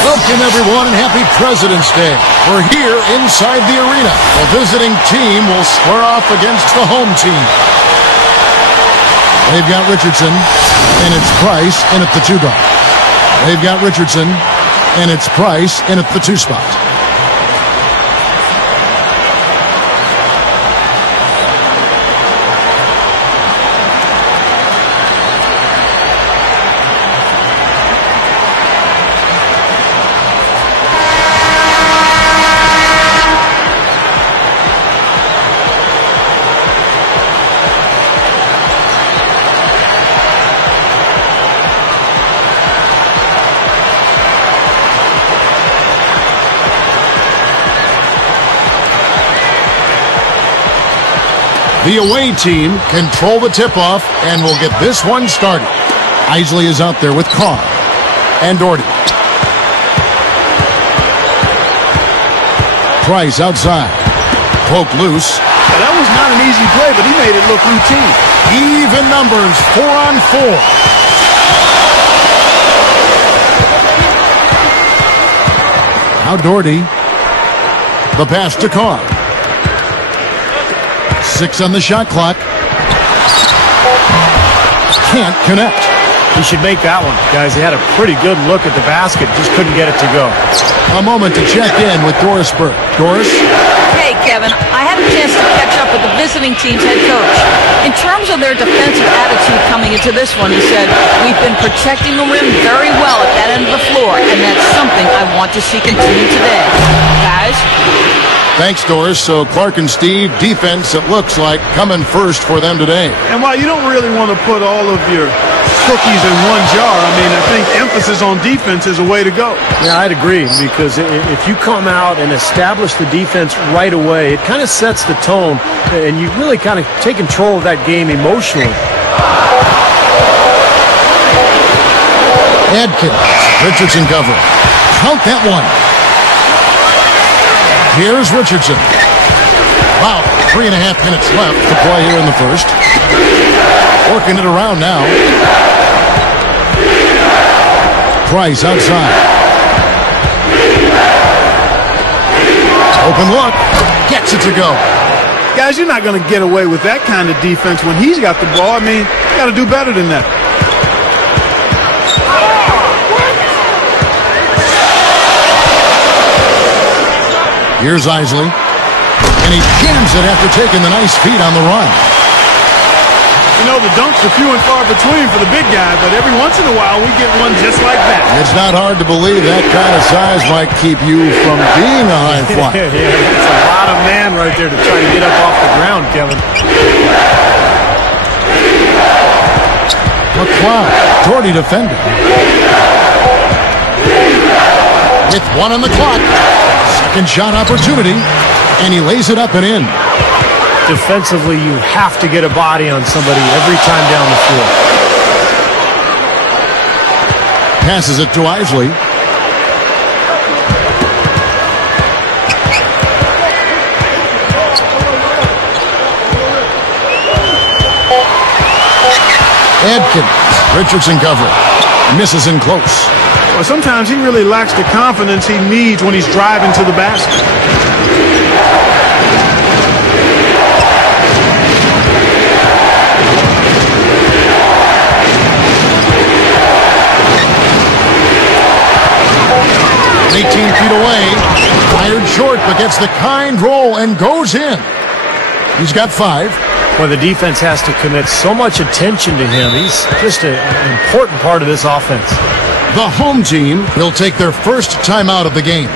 Welcome, everyone, and happy President's Day. We're here inside the arena. The visiting team will square off against the home team. They've got Richardson, and it's Price in at the 2 guard. They've got Richardson, and it's Price in at the 2 spot. The away team control the tip-off and will get this one started. Isley is out there with Carr and Doherty. Price outside. Poke loose. Well, that was not an easy play, but he made it look routine. Even numbers, 4-on-4. Now Doherty. The pass to Carr. 6 on the shot clock. Can't connect. He should make that one, guys. He had a pretty good look at the basket, just couldn't get it to go. A moment to check in with Doris Burke. Doris? Hey, Kevin. I had a chance to catch up with the visiting team's head coach. In terms of their defensive attitude coming into this one, he said, "We've been protecting the rim very well at that end of the floor, and that's something I want to see continue today." Guys? Thanks, Doris. So Clark and Steve, defense, it looks like, coming first for them today. And while you don't really want to put all of your cookies in one jar, I mean, I think emphasis on defense is a way to go. Yeah, I'd agree, because if you come out and establish the defense right away, it kind of sets the tone, and you really kind of take control of that game emotionally. Adkins, Richardson cover. Count that one. Here's Richardson. Wow, 3.5 minutes left to play here in the first. Working it around now. Price outside. Open look. Gets it to go. Guys, you're not going to get away with that kind of defense when he's got the ball. I mean, you got to do better than that. Here's Isley, and he jams it after taking the nice feed on the run. You know, the dunks are few and far between for the big guy, but every once in a while we get one just like that. It's not hard to believe that kind of size might keep you from being a high flyer. Yeah, it's a lot of man right there to try to get up off the ground, Kevin. McCloud, Doherty defended. With 1 on the clock. Second shot opportunity, and he lays it up and in. Defensively, you have to get a body on somebody every time down the floor. Passes it to Isley. Adkins, Richardson cover. Misses in close. Well, sometimes he really lacks the confidence he needs when he's driving to the basket. He's 18 feet away. Fired short, but gets the kind roll and goes in. He's got 5. Well, the defense has to commit so much attention to him. He's just an important part of this offense. The home team will take their first timeout of the game.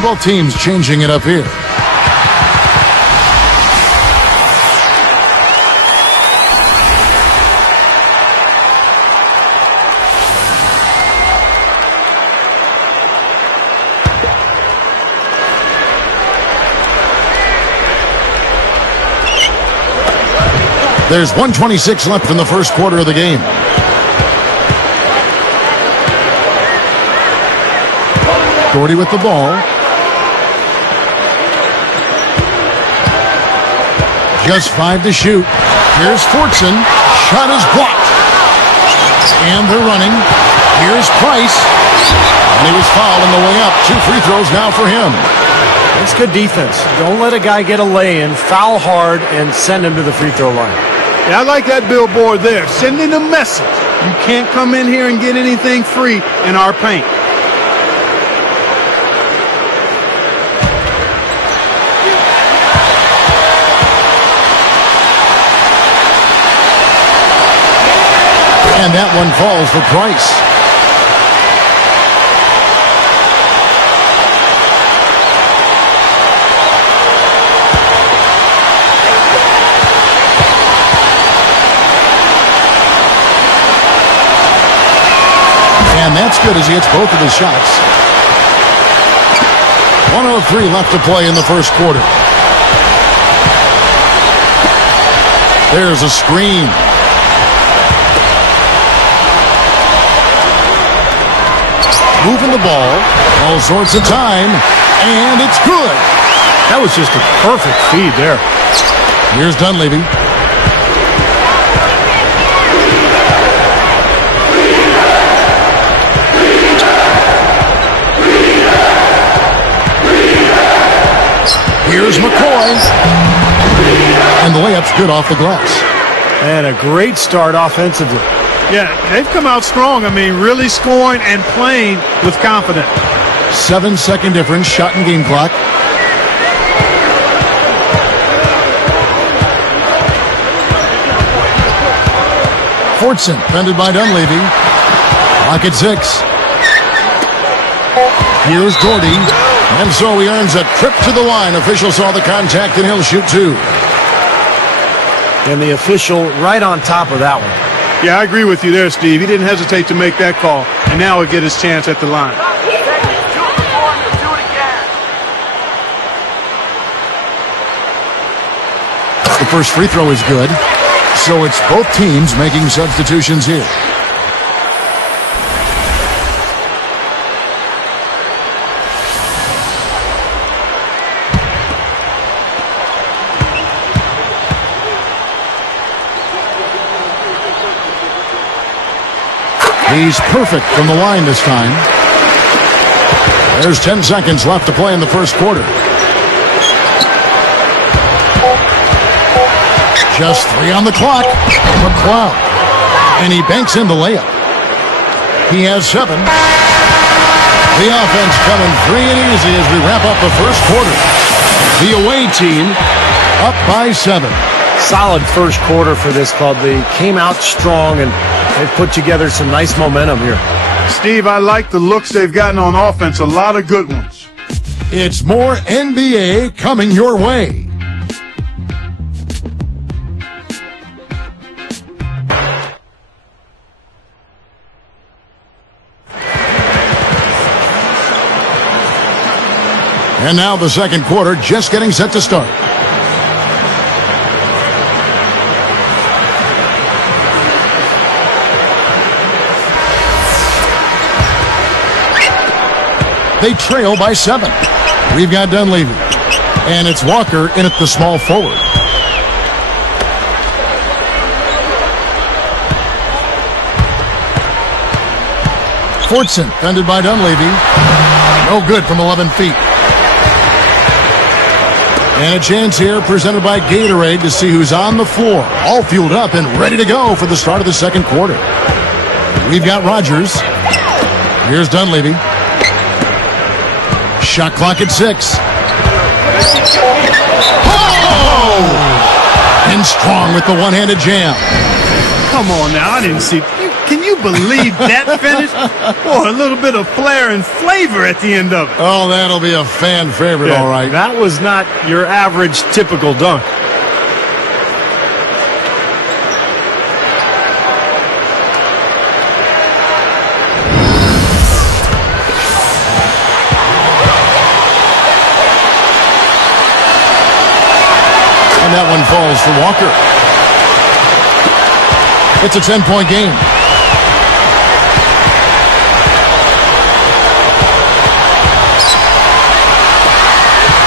So both teams changing it up here. There's 1:26 left in the first quarter of the game. Doherty with the ball. Just 5 to shoot. Here's Fortson. Shot is blocked. And they're running. Here's Price. And he was fouled on the way up. 2 free throws now for him. That's good defense. Don't let a guy get a lay-in, foul hard, and send him to the free throw line. Yeah, I like that billboard there, sending a message. You can't come in here and get anything free in our paint. And that one falls for Price. And that's good as he hits both of his shots. 1:03 left to play in the first quarter. There's a screen. Moving the ball, all sorts of time, and it's good. That was just a perfect feed there. Here's Dunleavy. Here's McCoy. And the layup's good off the glass. And a great start offensively. Yeah, they've come out strong. I mean, really scoring and playing with confidence. 7-second difference, shot and game clock. Fortson, defended by Dunleavy. Clock at 6. Here's Doherty. And so he earns a trip to the line. Official saw the contact, and he'll shoot 2. And the official right on top of that one. Yeah, I agree with you there, Steve. He didn't hesitate to make that call, and now he'll get his chance at the line. The first free throw is good, so it's both teams making substitutions here. He's perfect from the line this time. There's 10 seconds left to play in the first quarter. Just 3 on the clock. McCloud. And he banks in the layup. He has 7. The offense coming free and easy as we wrap up the first quarter. The away team up by 7. Solid first quarter for this club. They came out strong and they've put together some nice momentum here. Steve, I like the looks they've gotten on offense. A lot of good ones. It's more NBA coming your way. And now the second quarter just getting set to start. They trail by 7. We've got Dunleavy. And it's Walker in at the small forward. Fortson, defended by Dunleavy. No good from 11 feet. And a chance here presented by Gatorade to see who's on the floor. All fueled up and ready to go for the start of the second quarter. We've got Rogers. Here's Dunleavy. Shot clock at 6. Oh! And Strong with the one-handed jam. Come on now, I didn't see. Can you believe that finish? Boy, a little bit of flair and flavor at the end of it. Oh, that'll be a fan favorite, all right. That was not your average, typical dunk. And that one falls for Walker. It's a 10-point game.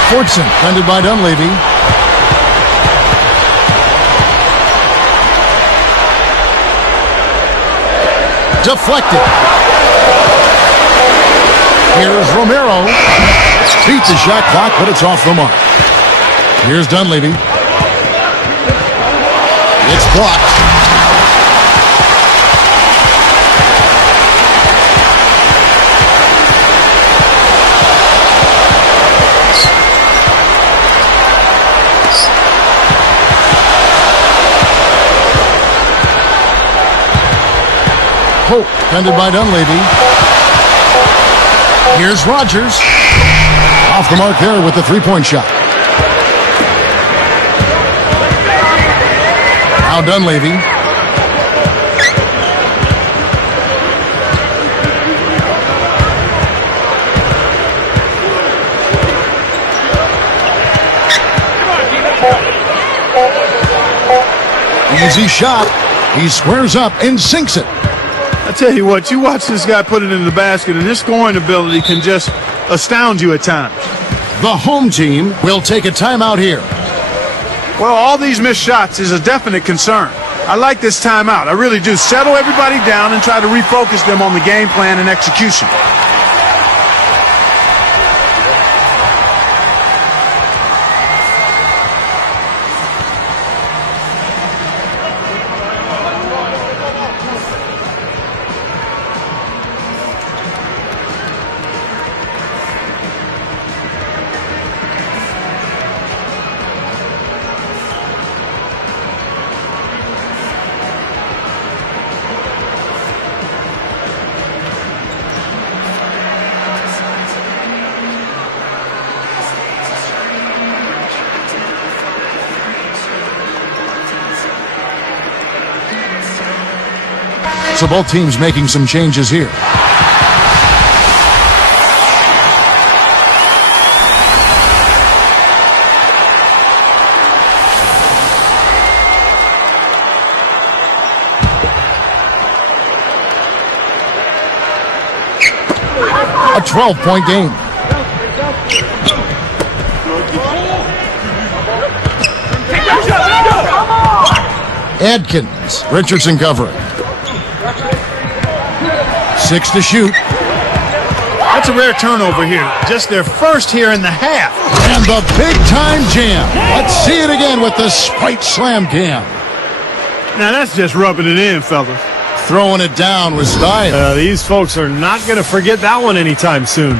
Fortson, defended by Dunleavy. Deflected. Here's Romero. Beat the shot clock, but it's off the mark. Here's Dunleavy. It's blocked. Hope, defended by Dunleavy. Here's Rogers. Off the mark there with the three-point shot. Now Dunleavy. Easy shot. He squares up and sinks it. I tell you what, you watch this guy put it in the basket, and his scoring ability can just astound you at times. The home team will take a timeout here. Well, all these missed shots is a definite concern. I like this timeout. I really do. Settle everybody down and try to refocus them on the game plan and execution. So both teams making some changes here. A 12-point game. Adkins, Richardson covering. 6 to shoot. That's a rare turnover here. Just their first here in the half. And the big-time jam. Let's see it again with the Sprite Slam Cam. Now that's just rubbing it in, fellas. Throwing it down with style. These folks are not going to forget that one anytime soon.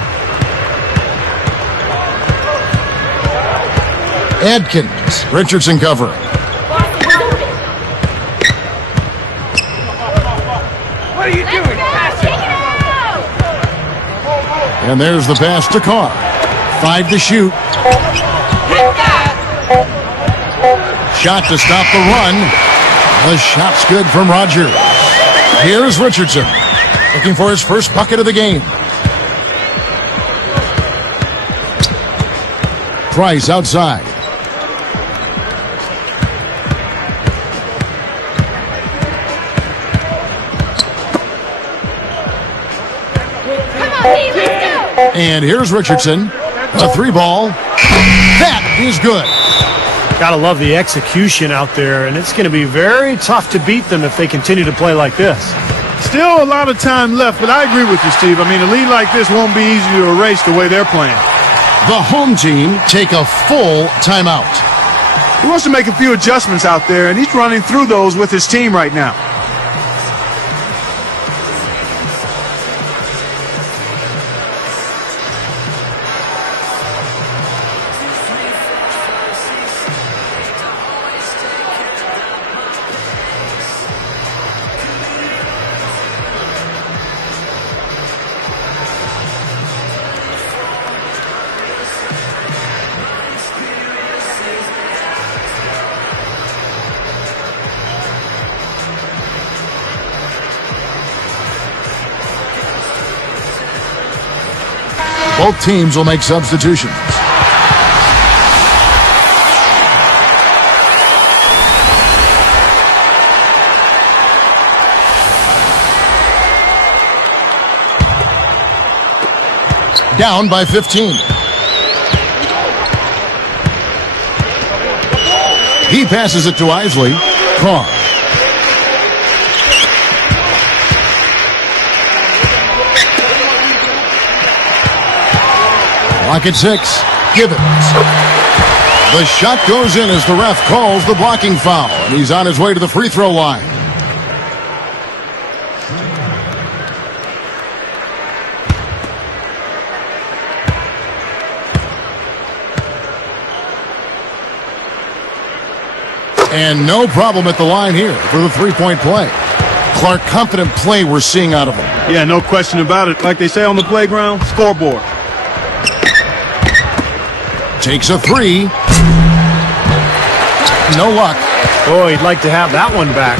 Adkins, Richardson covering. What are you doing? And there's the pass to Carr. 5 to shoot. Shot to stop the run. The shot's good from Rogers. Here's Richardson, looking for his first bucket of the game. Price outside. And here's Richardson. A 3-ball. That is good. Gotta love the execution out there, and it's going to be very tough to beat them if they continue to play like this. Still a lot of time left, but I agree with you, Steve. I mean, a lead like this won't be easy to erase the way they're playing. The home team take a full timeout. He wants to make a few adjustments out there, and he's running through those with his team right now. Both teams will make substitutions. Down by 15. He passes it to Isley. Carr. Lock at 6. Givens. The shot goes in as the ref calls the blocking foul, and he's on his way to the free throw line. And no problem at the line here for the three-point play. Clark, confident play we're seeing out of him. Yeah, no question about it. Like they say on the playground, scoreboard. Takes a three. No luck. Oh, he'd like to have that one back.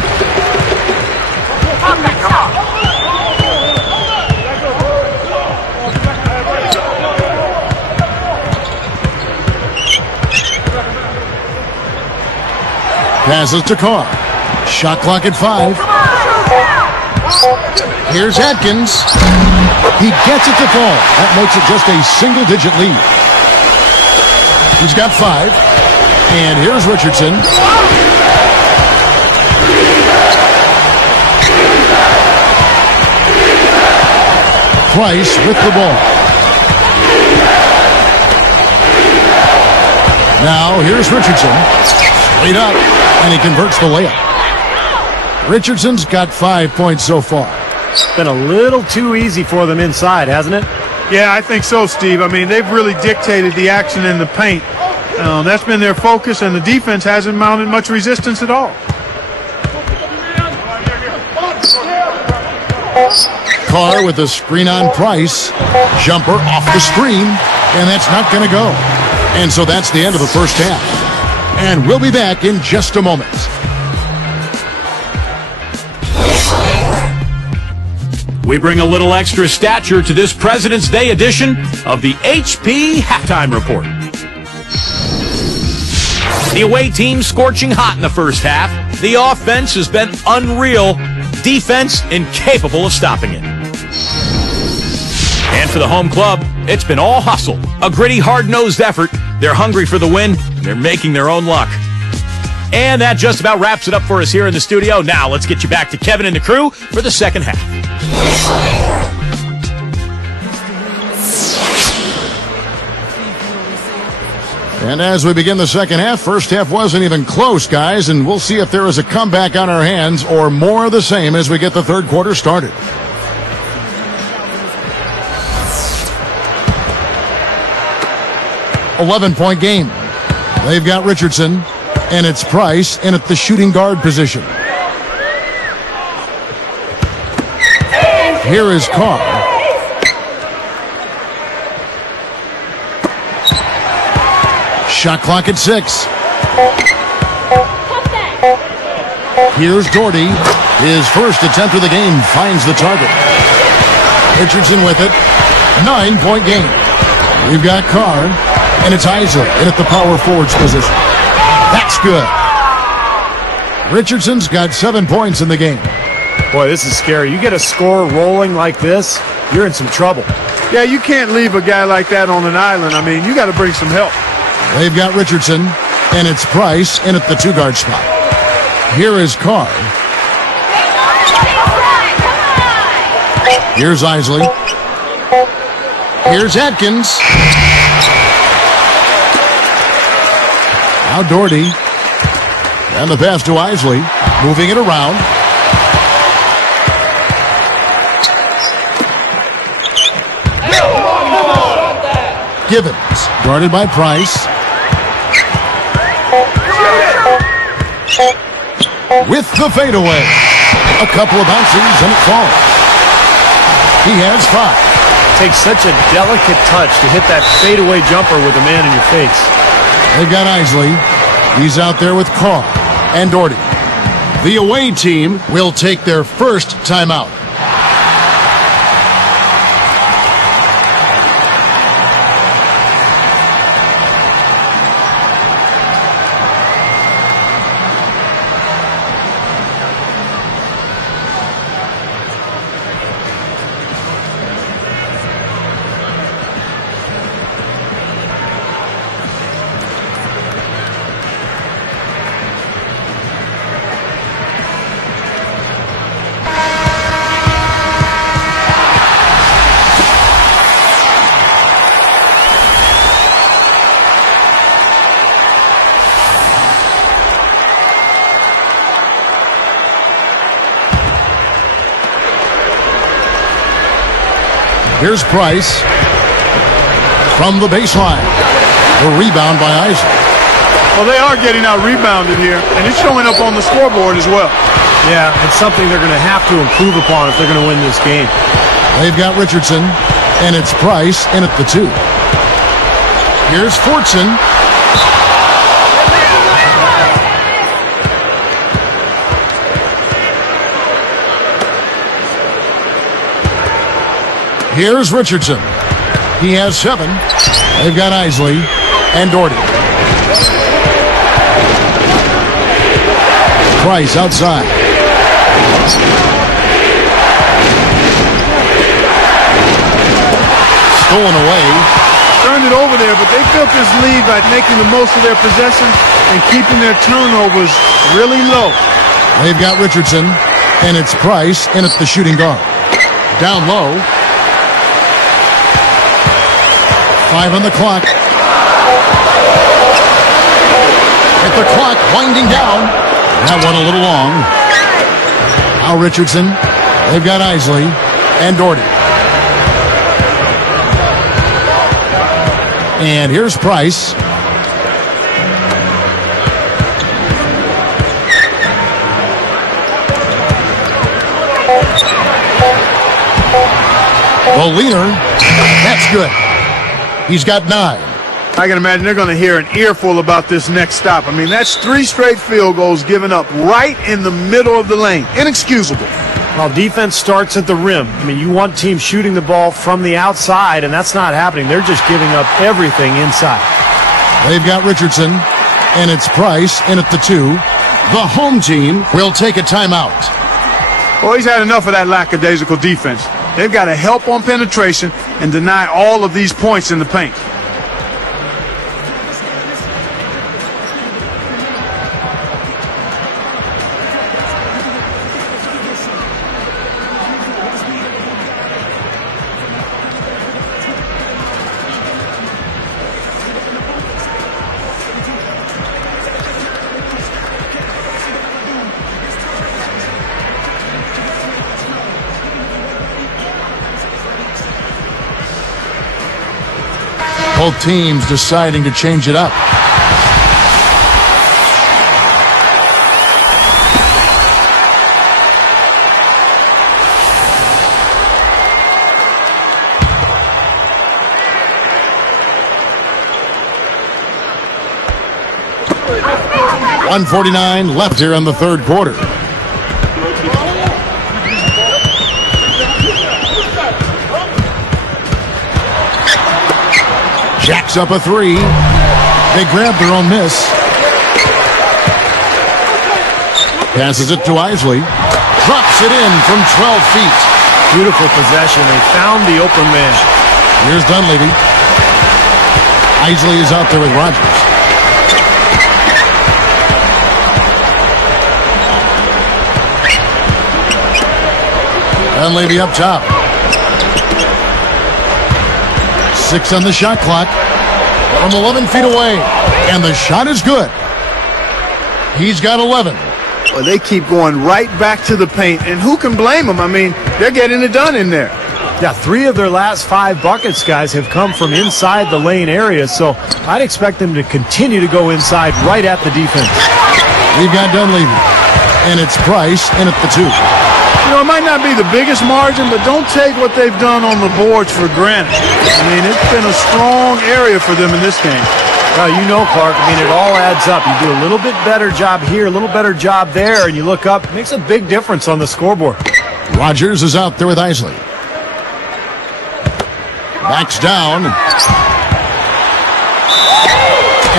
Passes to Carr. Shot clock at 5. Here's Atkins. He gets it to fall. That makes it just a single-digit lead. He's got 5. And here's Richardson. Price with the ball. Now here's Richardson. Straight up. And he converts the layup. Richardson's got 5 points so far. It's been a little too easy for them inside, hasn't it? Yeah, I think so, Steve. I mean, they've really dictated the action in the paint. That's been their focus, and the defense hasn't mounted much resistance at all. Carr with a screen on Price. Jumper off the screen, and that's not going to go. And so that's the end of the first half. And we'll be back in just a moment. We bring a little extra stature to this President's Day edition of the HP Halftime Report. The away team scorching hot in the first half. The offense has been unreal. Defense incapable of stopping it. And for the home club, it's been all hustle. A gritty, hard-nosed effort. They're hungry for the win. They're making their own luck. And that just about wraps it up for us here in the studio. Now let's get you back to Kevin and the crew for the second half. And as we begin the second half, first half wasn't even close, guys, and we'll see if there is a comeback on our hands or more of the same as we get the third quarter started. .11 game. They've got Richardson, and it's Price in at the shooting guard position. Here is Carr. Shot clock at 6. Here's Doherty. His first attempt of the game finds the target. Richardson with it. 9-point game. We've got Carr, and it's Isley in at the power forwards position. That's good. Richardson's got 7 points in the game. Boy, this is scary. You get a score rolling like this, you're in some trouble. Yeah, you can't leave a guy like that on an island. I mean, you got to bring some help. They've got Richardson, and it's Price in at the two-guard spot. Here is Carr. Here's Isley. Here's Atkins. Now Doherty. And the pass to Isley. Moving it around. Givens. Guarded by Price. With the fadeaway. A couple of bounces and it falls. He has 5. Takes such a delicate touch to hit that fadeaway jumper with a man in your face. They've got Isley. He's out there with Carr and Doherty. The away team will take their first timeout. Here's Price from the baseline. The rebound by Isaac. Well, they are getting out rebounded here, and it's showing up on the scoreboard as well. Yeah, it's something they're going to have to improve upon if they're going to win this game. They've got Richardson, and it's Price in at the 2. Here's Fortson. Here's Richardson. He has 7. They've got Isley and Doherty. Price outside. Stolen away. Turned it over there, but they built this lead by making the most of their possession and keeping their turnovers really low. They've got Richardson, and it's Price in at the shooting guard. Down low. 5 on the clock. With the clock winding down. That one a little long. Now Richardson. They've got Isley and Doherty. And here's Price. The leader. That's good. He's got 9. I can imagine they're going to hear an earful about this next stop. I mean, that's 3 straight field goals given up right in the middle of the lane. Inexcusable. Well, defense starts at the rim. I mean, you want teams shooting the ball from the outside, and that's not happening. They're just giving up everything inside. They've got Richardson, and it's Price in at the 2. The home team will take a timeout. Well, he's had enough of that lackadaisical defense. They've got to help on penetration and deny all of these points in the paint. Both teams deciding to change it up. .149 left here in the third quarter. Jacks up a 3. They grab their own miss. Passes it to Isley. Drops it in from 12 feet. Beautiful possession. They found the open man. Here's Dunleavy. Isley is out there with Rogers. Dunleavy up top. 6 on the shot clock from 11 feet away. And the shot is good. He's got 11. Well, they keep going right back to the paint. And who can blame them? I mean, they're getting it done in there. Yeah, 3 of their last 5 buckets, guys, have come from inside the lane area. So I'd expect them to continue to go inside right at the defense. We've got Dunleavy. And it's Price in at the 2. You know, it might not be the biggest margin, but don't take what they've done on the boards for granted. I mean, it's been a strong area for them in this game. Well, you know, Clark, I mean, it all adds up. You do a little bit better job here, a little better job there, and you look up, it makes a big difference on the scoreboard. Rogers is out there with Isley. Backs down.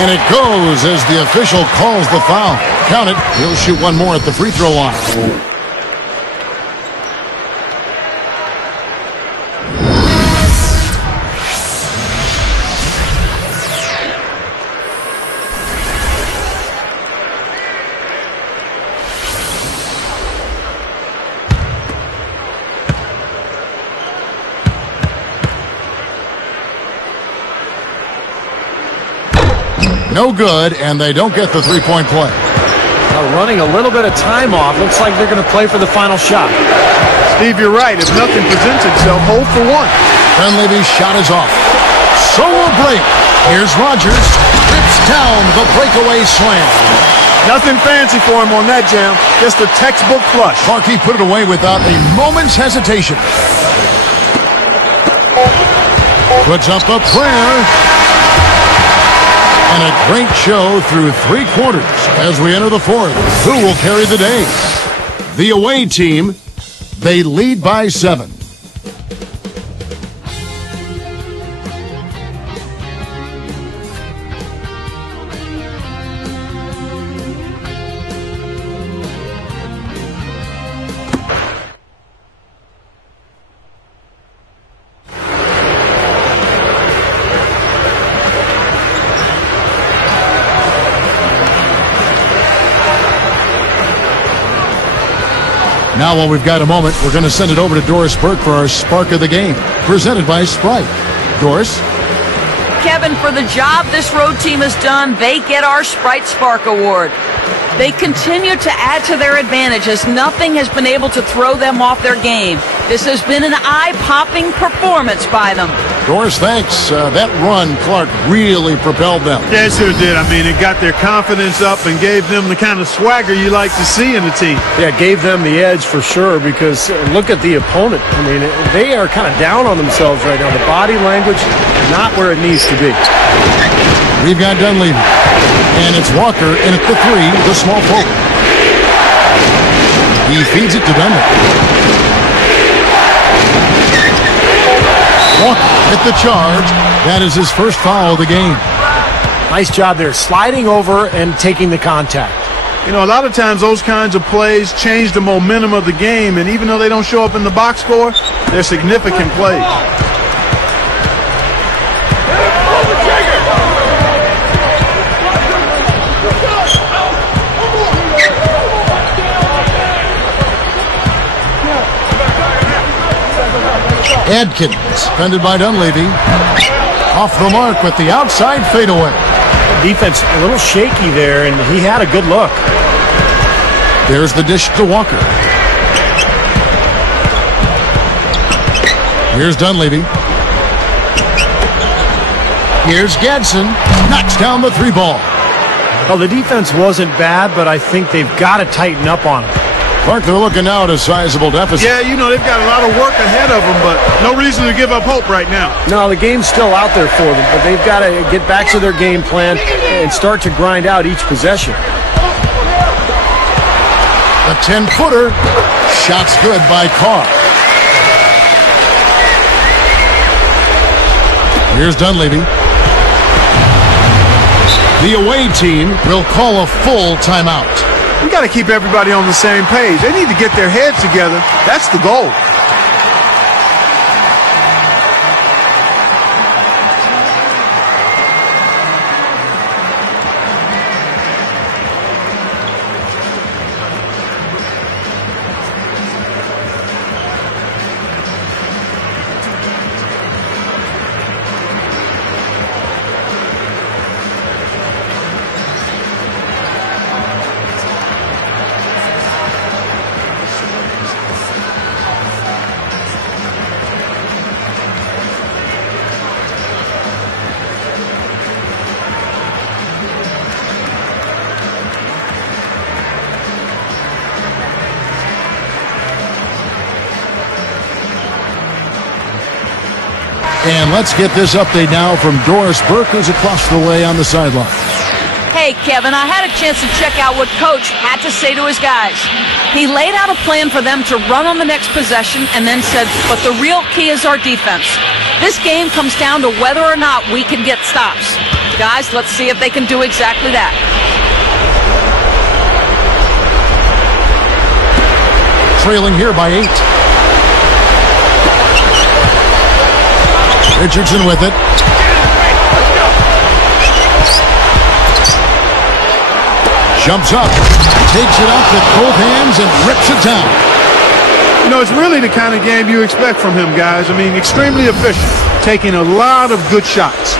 And it goes as the official calls the foul. Count it. He'll shoot one more at the free throw line. No good, and they don't get the three-point play. Running a little bit of time off. Looks like they're going to play for the final shot. Steve, you're right. If nothing presents itself, hold for one. Dunleavy's shot is off. Solo break. Here's Rogers. Rips down the breakaway slam. Nothing fancy for him on that jam. Just a textbook flush. Clarkey put it away without a moment's hesitation. Puts up a prayer. And a great show through 3 quarters as we enter the 4th. Who will carry the day? The away team, they lead by 7. Now, while we've got a moment, we're going to send it over to Doris Burke for our Spark of the Game, presented by Sprite. Doris? Kevin, for the job this road team has done, they get our Sprite Spark Award. They continue to add to their advantage as nothing has been able to throw them off their game. This has been an eye-popping performance by them. Doris, thanks. That run, Clark, really propelled them. Yeah, it sure did. I mean, it got their confidence up and gave them the kind of swagger you like to see in a team. Yeah, it gave them the edge for sure because look at the opponent. I mean, they are kind of down on themselves right now. The body language, not where it needs to be. We've got Dunleavy. And it's Walker in at the 3, the small forward. He feeds it to Dunleavy. Walker hit the charge. That is his first foul of the game. Nice job there, sliding over and taking the contact. You know, a lot of times those kinds of plays change the momentum of the game, and even though they don't show up in the box score, they're significant plays. Adkins, defended by Dunleavy. Off the mark with the outside fadeaway. Defense a little shaky there, and he had a good look. There's the dish to Walker. Here's Dunleavy. Here's Gadsden. Knocks down the 3 ball. Well, the defense wasn't bad, but I think they've got to tighten up on it. Clark, they're looking now at a sizable deficit. Yeah, you know, they've got a lot of work ahead of them, but no reason to give up hope right now. No, the game's still out there for them, but they've got to get back to their game plan and start to grind out each possession. A 10-footer. Shot's good by Carr. Here's Dunleavy. The away team will call a full timeout. We got to keep everybody on the same page. They need to get their heads together. That's the goal. And let's get this update now from Doris Burke, who's across the way on the sideline. Hey, Kevin, I had a chance to check out what Coach had to say to his guys. He laid out a plan for them to run on the next possession and then said, but the real key is our defense. This game comes down to whether or not we can get stops. Guys, let's see if they can do exactly that. Trailing here by 8. Richardson with it. Jumps up, takes it up with both hands and rips it down. You know, it's really the kind of game you expect from him, guys. I mean, extremely efficient, taking a lot of good shots.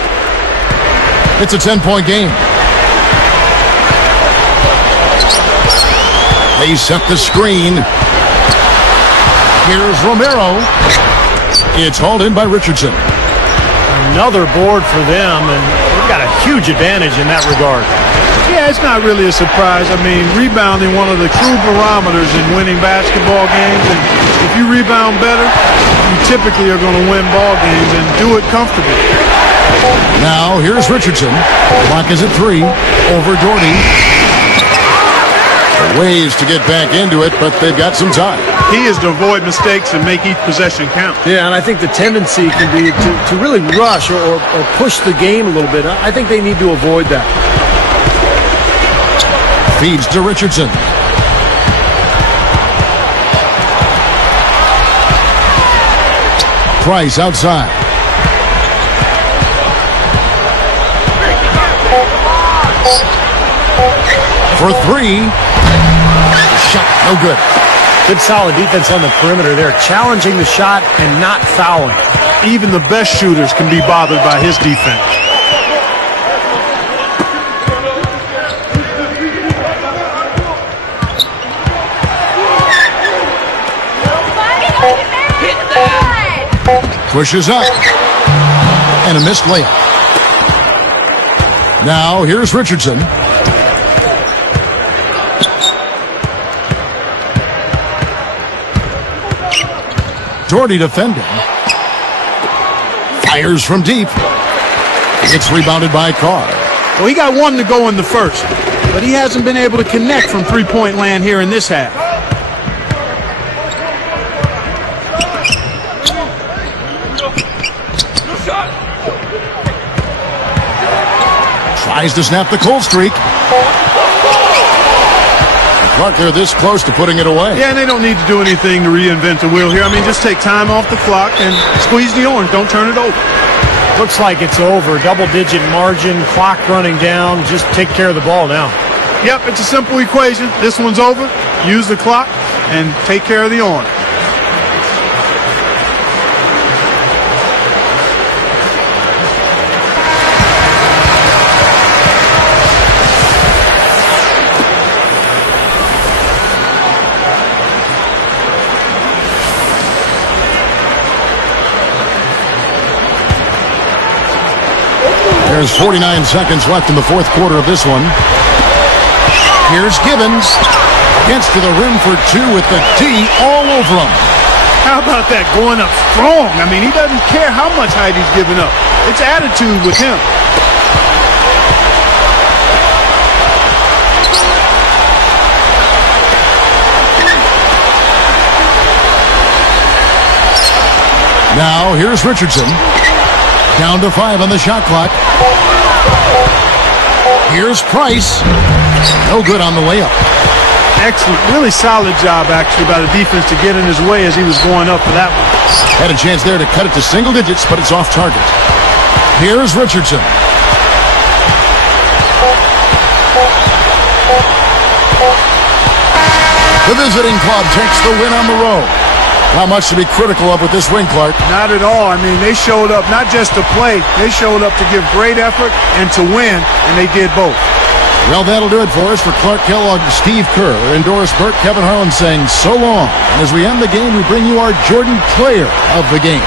It's a 10-point game. They set the screen. Here's Romero. It's hauled in by Richardson. Another board for them, and they've got a huge advantage in that regard. Yeah, it's not really a surprise. I mean, rebounding one of the true barometers in winning basketball games. And if you rebound better, you typically are going to win ball games and do it comfortably. Now, here's Richardson. Clock is at 3. Over Doherty. Ways to get back into it, but they've got some time. He is to avoid mistakes and make each possession count. Yeah, and I think the tendency can be to really rush or push the game a little bit. I think they need to avoid that. Feeds to Richardson. Price outside. For 3. Shot, no good. Good solid defense on the perimeter. They're challenging the shot and not fouling. Even the best shooters can be bothered by his defense. Pushes up. And a missed layup. Now, here's Richardson. Doherty defending. Fires from deep. It's rebounded by Carr. Well, he got 1 to go in the first, but he hasn't been able to connect from three-point land here in this half. Tries to snap the cold streak. Clark, they're this close to putting it away. Yeah, and they don't need to do anything to reinvent the wheel here. I mean, just take time off the clock and squeeze the orange. Don't turn it over. Looks like it's over. Double-digit margin, clock running down. Just take care of the ball now. Yep, it's a simple equation. This one's over. Use the clock and take care of the orange. There's 49 seconds left in the fourth quarter of this one. Here's Gibbons. Gets to the rim for 2 with the D all over him. How about that, going up strong? I mean, he doesn't care how much height he's giving up. It's attitude with him. Now, here's Richardson. Down to 5 on the shot clock. Here's Price. No good on the layup. Excellent. Really solid job, actually, by the defense to get in his way as he was going up for that one. Had a chance there to cut it to single digits, but it's off target. Here's Richardson. The visiting club takes the win on the road. Not much to be critical of with this win, Clark. Not at all. I mean, they showed up not just to play. They showed up to give great effort and to win, and they did both. Well, that'll do it for us. For Clark Kellogg, Steve Kerr, and Doris Burke, Kevin Harlan saying so long. And as we end the game, we bring you our Jordan Player of the Game.